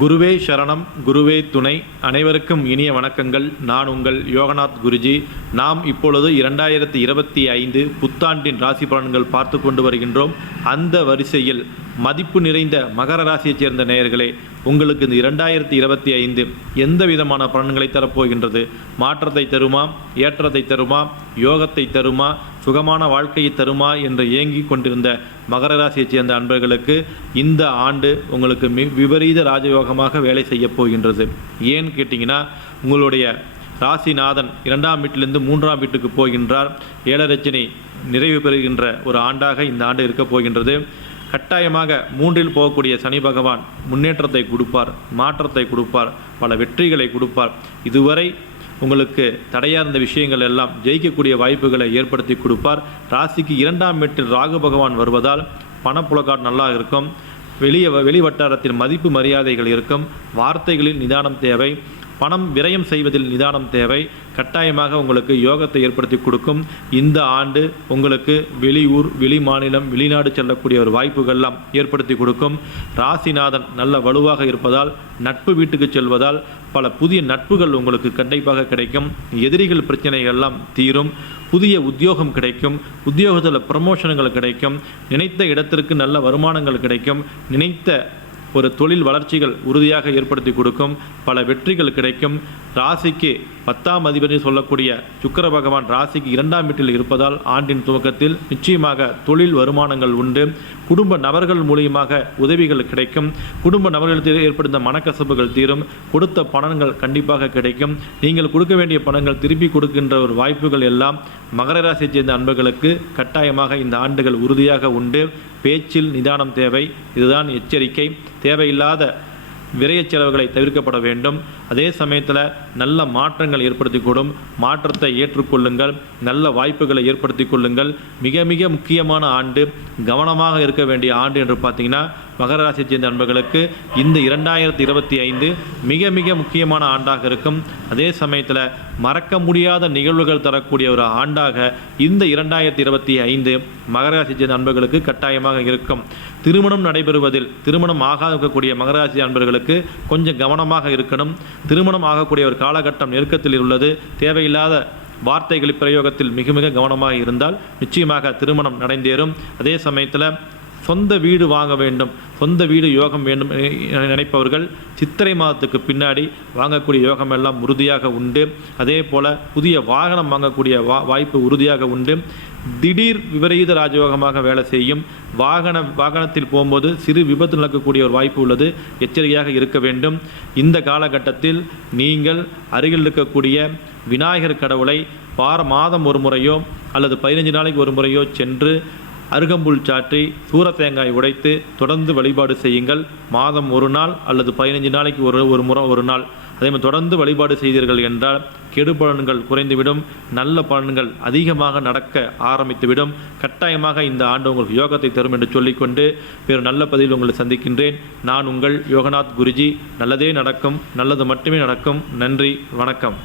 குருவே சரணம் குருவே துணை. அனைவருக்கும் இனிய வணக்கங்கள். நான் உங்கள் யோகநாத் குருஜி. நாம் இப்பொழுது இரண்டாயிரத்தி இருபத்தி ஐந்து புத்தாண்டின் ராசி பலன்கள் பார்த்து கொண்டு வருகின்றோம். அந்த வரிசையில் மதிப்பு நிறைந்த மகர ராசியைச் சேர்ந்த நேயர்களே உங்களுக்கு இந்த இரண்டாயிரத்தி இருபத்தி ஐந்து எந்த விதமான பலன்களை தரப்போகின்றது? மாற்றத்தை தருமா? ஏற்றத்தை தருமா? யோகத்தை தருமா? சுகமான வாழ்க்கையை தருமா என்று ஏங்கிக் கொண்டிருந்த மகர ராசியைச் சேர்ந்த அன்பர்களுக்கு இந்த ஆண்டு உங்களுக்கு மி விபரீத ராஜயோகமாக வேலை செய்யப் போகின்றது. ஏன்னு கேட்டிங்கன்னா உங்களுடைய ராசிநாதன் இரண்டாம் வீட்டிலிருந்து மூன்றாம் வீட்டுக்கு போகின்றார். ஏழரச்சனை நிறைவு பெறுகின்ற ஒரு ஆண்டாக இந்த ஆண்டு இருக்கப் போகின்றது. கட்டாயமாக மூன்றில் போகக்கூடிய சனி பகவான் முன்னேற்றத்தை கொடுப்பார் மாற்றத்தை கொடுப்பார் பல வெற்றிகளை கொடுப்பார். இதுவரை உங்களுக்கு தடையாக இருந்த விஷயங்கள் எல்லாம் ஜெயிக்கக்கூடிய வாய்ப்புகளை ஏற்படுத்தி கொடுப்பார். ராசிக்கு இரண்டாம் வீட்டில் ராகு பகவான் வருவதால் பணப்புழக்காடு நல்லா இருக்கும். வெளிய வெளி வட்டாரத்தில் மதிப்பு மரியாதைகள் இருக்கும். வார்த்தைகளில் நிதானம் தேவை. பணம் விரயம் செய்வதில் நிதானம் தேவை. கட்டாயமாக உங்களுக்கு யோகத்தை ஏற்படுத்தி கொடுக்கும். இந்த ஆண்டு உங்களுக்கு வெளியூர் வெளி மாநிலம் வெளிநாடு செல்லக்கூடிய ஒரு வாய்ப்புகள்லாம் ஏற்படுத்தி கொடுக்கும். ராசிநாதன் நல்ல வலுவாக இருப்பதால் நட்பு வீட்டுக்கு செல்வதால் பல புதிய நட்புகள் உங்களுக்கு கண்டிப்பாக கிடைக்கும். எதிரிகள் பிரச்சனைகள்லாம் தீரும். புதிய உத்தியோகம் கிடைக்கும். உத்தியோகத்தில் ப்ரமோஷன்கள் கிடைக்கும். நினைத்த இடத்திற்கு நல்ல வருமானங்கள் கிடைக்கும். நினைத்த ஒரு தொழில் வளர்ச்சிகள் உறுதியாக ஏற்படுத்தி கொடுக்கும். பல வெற்றிகள் கிடைக்கும். ராசிக்கு பத்தாம் அதிபதி சொல்லக்கூடிய சுக்கர பகவான் ராசிக்கு இரண்டாம் வீட்டில் இருப்பதால் ஆண்டின் துவக்கத்தில் நிச்சயமாக தொழில் வருமானங்கள் உண்டு. குடும்ப நபர்கள் மூலியமாக உதவிகள் கிடைக்கும். குடும்ப நபர்களுக்கு ஏற்படுத்த மனக்கசப்புகள் தீரும். கொடுத்த பணங்கள் கண்டிப்பாக கிடைக்கும். நீங்கள் கொடுக்க வேண்டிய பணங்கள் திருப்பி கொடுக்கின்ற ஒரு வாய்ப்புகள் எல்லாம் மகர ராசியைச் சேர்ந்த அன்பர்களுக்கு கட்டாயமாக இந்த ஆண்டுகள் உறுதியாக உண்டு. பேச்சில் நிதானம் தேவை. இதுதான் எச்சரிக்கை. தேவையில்லாத விரயச் செலவுகளை தவிர்க்கப்பட வேண்டும். அதே சமயத்தில் நல்ல மாற்றங்கள் ஏற்படுத்தி கூடும் மாற்றத்தை ஏற்றுக்கொள்ளுங்கள். நல்ல வாய்ப்புகளை ஏற்படுத்தி கொள்ளுங்கள் மிக மிக முக்கியமான ஆண்டு கவனமாக இருக்க வேண்டிய ஆண்டு என்று பார்த்தீங்கன்னா மகர ராசியை சேர்ந்த நண்பர்களுக்கு இந்த இரண்டாயிரத்தி இருபத்தி ஐந்து மிக மிக முக்கியமான ஆண்டாக இருக்கும். அதே சமயத்தில் மறக்க முடியாத நிகழ்வுகள் தரக்கூடிய ஒரு ஆண்டாக இந்த இரண்டாயிரத்தி இருபத்தி ஐந்து மகர ராசி சேர்ந்த நண்பர்களுக்கு கட்டாயமாக இருக்கும். திருமணம் நடைபெறுவதில் திருமணம் ஆகாத இருக்கக்கூடிய மகர நண்பர்களுக்கு கொஞ்சம் கவனமாக இருக்கணும். திருமணம் ஆகக்கூடிய ஒரு காலகட்டம் நெருக்கத்தில் உள்ளது. தேவையில்லாத வார்த்தைகள் பிரயோகத்தில் மிக மிக கவனமாக இருந்தால் நிச்சயமாக திருமணம் நடைந்தேறும். அதே சமயத்தில் சொந்த வீடு வாங்க வேண்டும் சொந்த வீடு யோகம் வேண்டும் நினைப்பவர்கள் சித்திரை மாதத்துக்கு பின்னாடி வாங்கக்கூடிய யோகம் எல்லாம் உறுதியாக உண்டு. அதே போல் புதிய வாகனம் வாங்கக்கூடிய வா வாய்ப்பு உறுதியாக உண்டு. திடீர் விபரீத ராஜயோகமாக வேலை செய்யும் வாகன வாகனத்தில் போகும்போது சிறு விபத்து நடக்கக்கூடிய ஒரு வாய்ப்பு உள்ளது. எச்சரிக்கையாக இருக்க வேண்டும். இந்த காலகட்டத்தில் நீங்கள் அருகில் இருக்கக்கூடிய விநாயகர் கடவுளை வார மாதம் ஒரு முறையோ அல்லது பதினஞ்சு நாளைக்கு ஒரு முறையோ சென்று அருகம்புல் சாற்றி சூரத்தேங்காய் உடைத்து தொடர்ந்து வழிபாடு செய்யுங்கள். மாதம் ஒரு நாள் அல்லது பதினஞ்சு நாளைக்கு ஒரு ஒரு முறை ஒரு நாள். அதே மாதிரி தொடர்ந்து வழிபாடு செய்தீர்கள் என்றால் கெடு பலன்கள் குறைந்துவிடும். நல்ல பலன்கள் அதிகமாக நடக்க ஆரம்பித்துவிடும். கட்டாயமாக இந்த ஆண்டு உங்களுக்கு யோகத்தை தரும் என்று சொல்லிக்கொண்டு வேறு நல்ல பதிவில் உங்களை சந்திக்கின்றேன். நான் உங்கள் யோகநாத் குருஜி. நல்லதே நடக்கும் நல்லது மட்டுமே நடக்கும். நன்றி வணக்கம்.